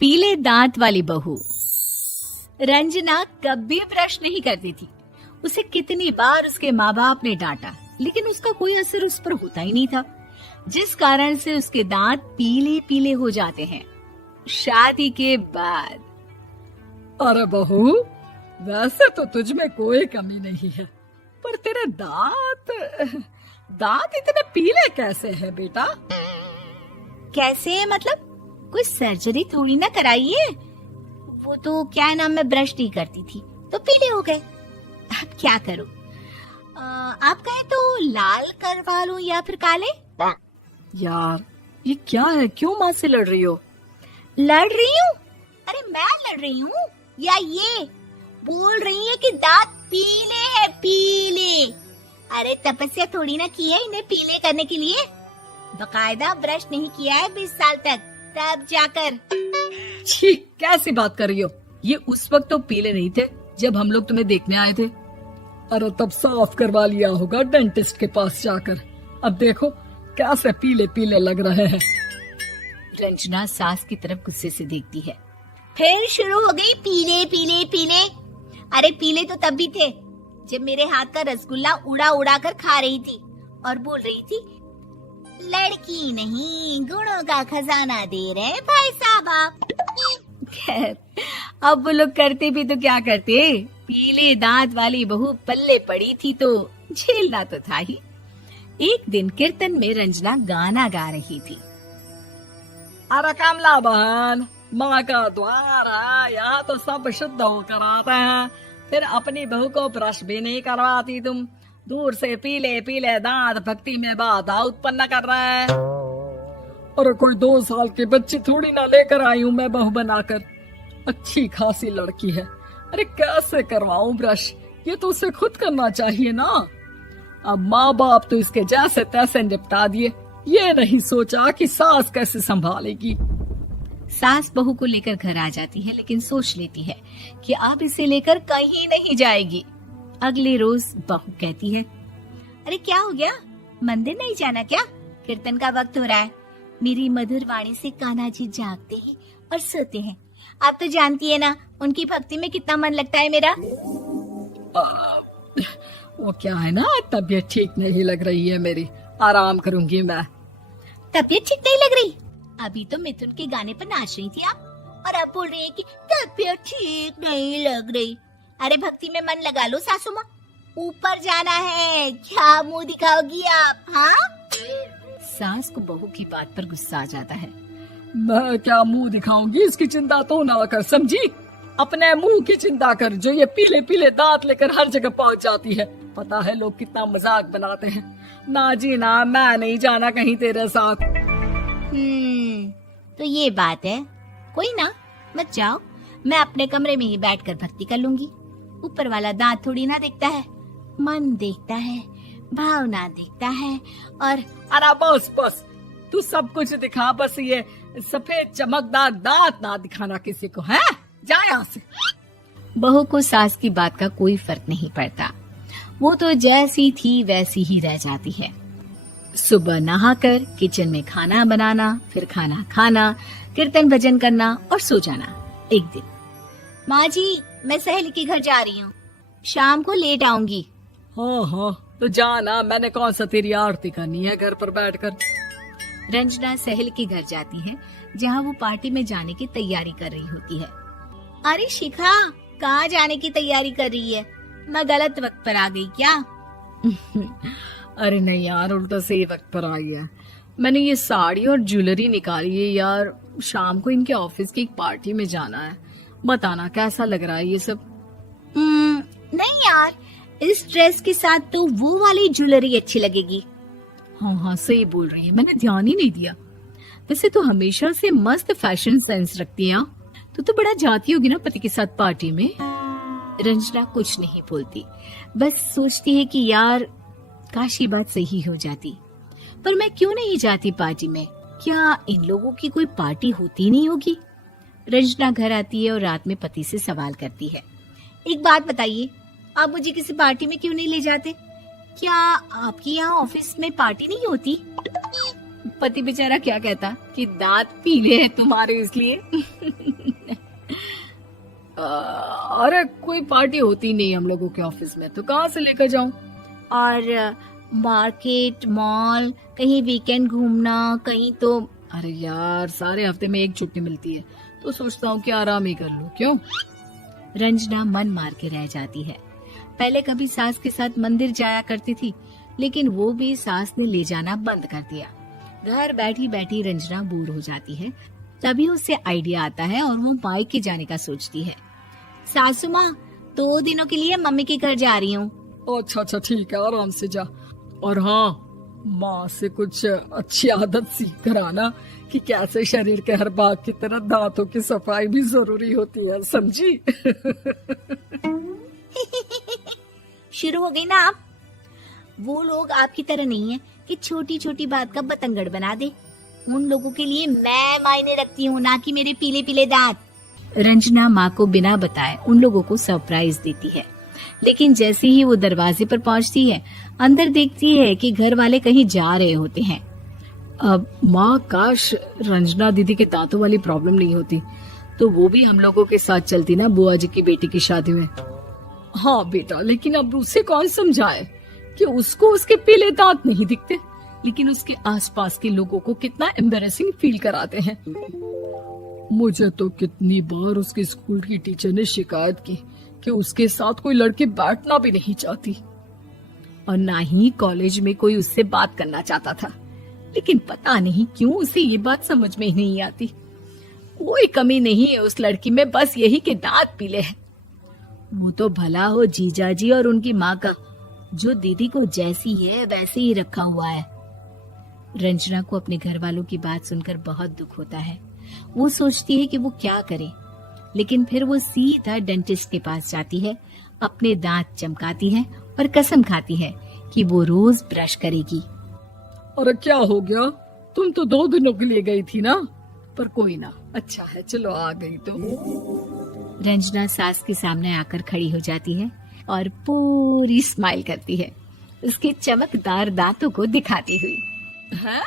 पीले दांत वाली बहू। रंजना कभी ब्रश नहीं करती थी। उसे कितनी बार उसके माँ बाप ने डांटा, लेकिन उसका कोई असर उस पर होता ही नहीं था, जिस कारण से उसके दांत पीले पीले हो जाते हैं। शादी के बाद अरे बहू, वैसे तो तुझ में कोई कमी नहीं है, पर तेरे दांत इतने पीले कैसे हैं बेटा? कैसे मतलब? कोई सर्जरी थोड़ी ना कराई है। वो तो क्या नाम, मैं ब्रश नहीं करती थी तो पीले हो गए। अब क्या करूं? आप कहें तो लाल करवा लूं या फिर काले? यार ये क्या है, क्यों माँ से लड़ रही हो? लड़ रही हूँ? अरे मैं लड़ रही हूँ या ये बोल रही है कि दांत पीले हैं, पीले। अरे तपस्या थोड़ी ना की है इन्हें पीले करने के लिए। बकायदा ब्रश नहीं किया है 20 साल तक, तब जाकर। छी, कैसी बात कर रही हो? ये उस वक्त तो पीले नहीं थे जब हम लोग तुम्हें देखने आए थे। अरे तब साफ करवा लिया होगा डेंटिस्ट के पास जाकर। अब देखो कैसे पीले पीले लग रहे हैं। रंजना सास की तरफ गुस्से से देखती है। फिर शुरू हो गई पीले पीले पीले। अरे पीले तो तब भी थे जब मेरे हाथ का रसगुल्ला उड़ा उड़ा कर खा रही थी और बोल रही थी, लड़की नहीं गुणों का खजाना दे रहे भाई साहब आप। खैर, अब वो लोग करते भी तो क्या करते, पीले दांत वाली बहू पल्ले पड़ी थी तो झेलना तो था ही। एक दिन कीर्तन में रंजना गाना गा रही थी। अरे कमला बहन, माँ का द्वार है, यहाँ तो सब शुद्ध होकर आते हैं, फिर अपनी बहू को ब्रश भी नहीं करवाती तुम। दूर से पीले पीले दांत भक्ति में बाधा उत्पन्न कर रहे हैं। अरे कोई 2 साल की बच्ची थोड़ी ना लेकर आई हूँ मैं बहू बनाकर। अच्छी खासी लड़की है, अरे कैसे करवाऊं ब्रश? ये तो उसे खुद करना चाहिए ना। अब माँ बाप तो इसके जैसे तैसे निपटा दिए, ये नहीं सोचा कि सास कैसे संभालेगी। सास बहू को लेकर घर आ जाती है, लेकिन सोच लेती है कि अब इसे लेकर कहीं नहीं जाएगी। अगले रोज बहू कहती है, अरे क्या हो गया, मंदिर नहीं जाना क्या? कीर्तन का वक्त हो रहा है। मेरी मधुर वाणी से कान्हा जी जागते हैं और सोते हैं। आप तो जानती है ना उनकी भक्ति में कितना मन लगता है मेरा। वो क्या है ना, तबीयत ठीक नहीं लग रही है मेरी, आराम करूंगी मैं। तबीयत ठीक नहीं लग रही? अभी तो मिथुन के गाने पर नाच रही थी आप, और अब बोल रही है कि तबीयत ठीक नहीं लग रही। अरे भक्ति में मन लगा लो सासू माँ, ऊपर जाना है, क्या मुंह दिखाओगी आप? हाँ? सास को बहू की बात पर गुस्सा आ जाता है। मैं क्या मुंह दिखाऊंगी, इसकी चिंता तो ना कर, समझी? अपने मुंह की चिंता कर, जो ये पीले पीले दांत लेकर हर जगह पहुंच जाती है। पता है लोग कितना मजाक बनाते हैं। ना जी ना, मैं नहीं जाना कहीं तेरे साथ। तो ये बात है। कोई ना, मत जाओ, मैं अपने कमरे में ही बैठकर भक्ति कर लूंगी। ऊपर वाला दांत थोड़ी ना देखता है, मन देखता है, भावना देखता है। और अरे बस बस, तू सब कुछ दिखा, बस ये सफेद चमकदार दांत ना दिखाना किसी को, है? जा यहाँ से। बहू को सास की बात का कोई फर्क नहीं पड़ता, वो तो जैसी थी वैसी ही रह जाती है। सुबह नहाकर किचन में खाना बनाना, फिर खाना खाना, कीर्तन भजन करना और सो जाना। एक दिन, माँ जी मैं सहेली के घर जा रही हूँ, शाम को लेट आऊंगी। हाँ हाँ तो जाना, मैंने कौन सा तेरी आरती करनी है घर पर बैठकर। रंजना सहेली के घर जाती है, जहाँ वो पार्टी में जाने की तैयारी कर रही होती है। अरे शिखा, कहाँ जाने की तैयारी कर रही है? मैं गलत वक्त पर आ गई क्या? अरे नहीं यार, उल्टा सही वक्त पर आई है। मैंने ये साड़ी और ज्वेलरी निकाली है यार, शाम को इनके ऑफिस की एक पार्टी में जाना है। बताना कैसा लग रहा है ये सब? नहीं यार, इस ड्रेस के साथ तो वो वाली ज्वेलरी अच्छी लगेगी। हाँ हाँ सही बोल रही है, मैंने ध्यान ही नहीं दिया। वैसे तो हमेशा से मस्त फैशन सेंस रखती है। तो बड़ा जाती होगी ना पति के साथ पार्टी में। रंजना कुछ नहीं बोलती, बस सोचती है कि यार काश ये बात सही हो जाती, पर मैं क्यों नहीं जाती पार्टी में? क्या इन लोगों की कोई पार्टी होती नहीं होगी? रंजना घर आती है और रात में पति से सवाल करती है, एक बात बताइए, आप मुझे किसी पार्टी में क्यों नहीं ले जाते? क्या आपकी यहाँ ऑफिस में पार्टी नहीं होती? पति बेचारा क्या कहता कि दांत पीले हैं तुम्हारे इसलिए। अरे कोई पार्टी होती नहीं हम लोगों के ऑफिस में, तो कहाँ से लेकर जाऊं? और मार्केट, मॉल, कहीं वीकेंड घूमना, कहीं तो। अरे यार सारे हफ्ते में एक छुट्टी मिलती है, तो सोचता हूँ कि आराम ही कर लूं। क्यों? रंजना मन मार के रह जाती है। पहले कभी सास के साथ मंदिर जाया करती थी, लेकिन वो भी सास ने ले जाना बंद कर दिया। घर बैठी बैठी रंजना बोर हो जाती है। तभी उसे आइडिया आता है और वो मायके जाने का सोचती है। सासू माँ, 2 दिनों के लिए मम्मी के घर जा रही हूँ। अच्छा अच्छा ठीक है, आराम से जा। और हाँ, माँ से कुछ अच्छी आदत सीख कर आना कि कैसे शरीर के हर भाग की तरह दांतों की सफाई भी जरूरी होती है, समझी? शुरू हो गई ना आप। वो लोग आपकी तरह नहीं है कि छोटी छोटी बात का बतंगड़ बना दे। उन लोगों के लिए मैं मायने रखती हूँ, ना कि मेरे पीले पीले दांत। रंजना माँ को बिना बताए उन लोगों को सरप्राइज देती है, लेकिन जैसे ही वो दरवाजे पर पहुंचती है, अंदर देखती है कि घर वाले कहीं जा रहे होते हैं। अब माँ, काश रंजना दीदी के दांतों वाली प्रॉब्लम नहीं होती, तो वो भी हम लोगों के साथ चलती ना बुआ जी की बेटी की शादी में। हाँ बेटा, लेकिन अब उसे कौन समझाए कि उसको उसके पीले दांत नहीं दिखते, लेकिन उसके आसपास के लोगों को कितना एम्बैरेसिंग फील कराते हैं। मुझे तो कितनी बार उसके स्कूल की टीचर ने शिकायत की कि उसके साथ कोई लड़की बैठना भी नहीं चाहती, और ना ही कॉलेज में कोई उससे बात करना चाहता था। लेकिन पता नहीं क्यों उसे ये बात समझ में ही नहीं आती। कोई कमी नहीं है उस लड़की में, बस यही कि दांत पीले हैं। वो तो भला हो जीजा जी और उनकी माँ का, जो दीदी को जैसी है वैसे ही रखा हुआ है। रंजना को अपने घर वालों की बात सुनकर बहुत दुख होता है। वो सोचती है कि वो क्या करे, लेकिन फिर वो सीधा डेंटिस्ट के पास जाती है, अपने दांत चमकाती है और कसम खाती है कि वो रोज ब्रश करेगी। अरे क्या हो गया? तुम तो 2 दिनों के लिए गई थी ना, पर कोई ना, अच्छा है, चलो आ गई तो। रंजना सास के सामने आकर खड़ी हो जाती है और पूरी स्माइल करती है, उसके चमकदार दांतों को दिखाती हुई। हैं?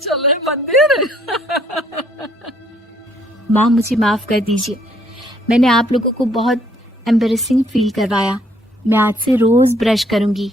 चले मंदिर? माँ, मुझे माफ कर दीजिए, मैंने आप लोगों को बहुत एम्बैरेसिंग फील करवाया। मैं आज से रोज ब्रश करूंगी।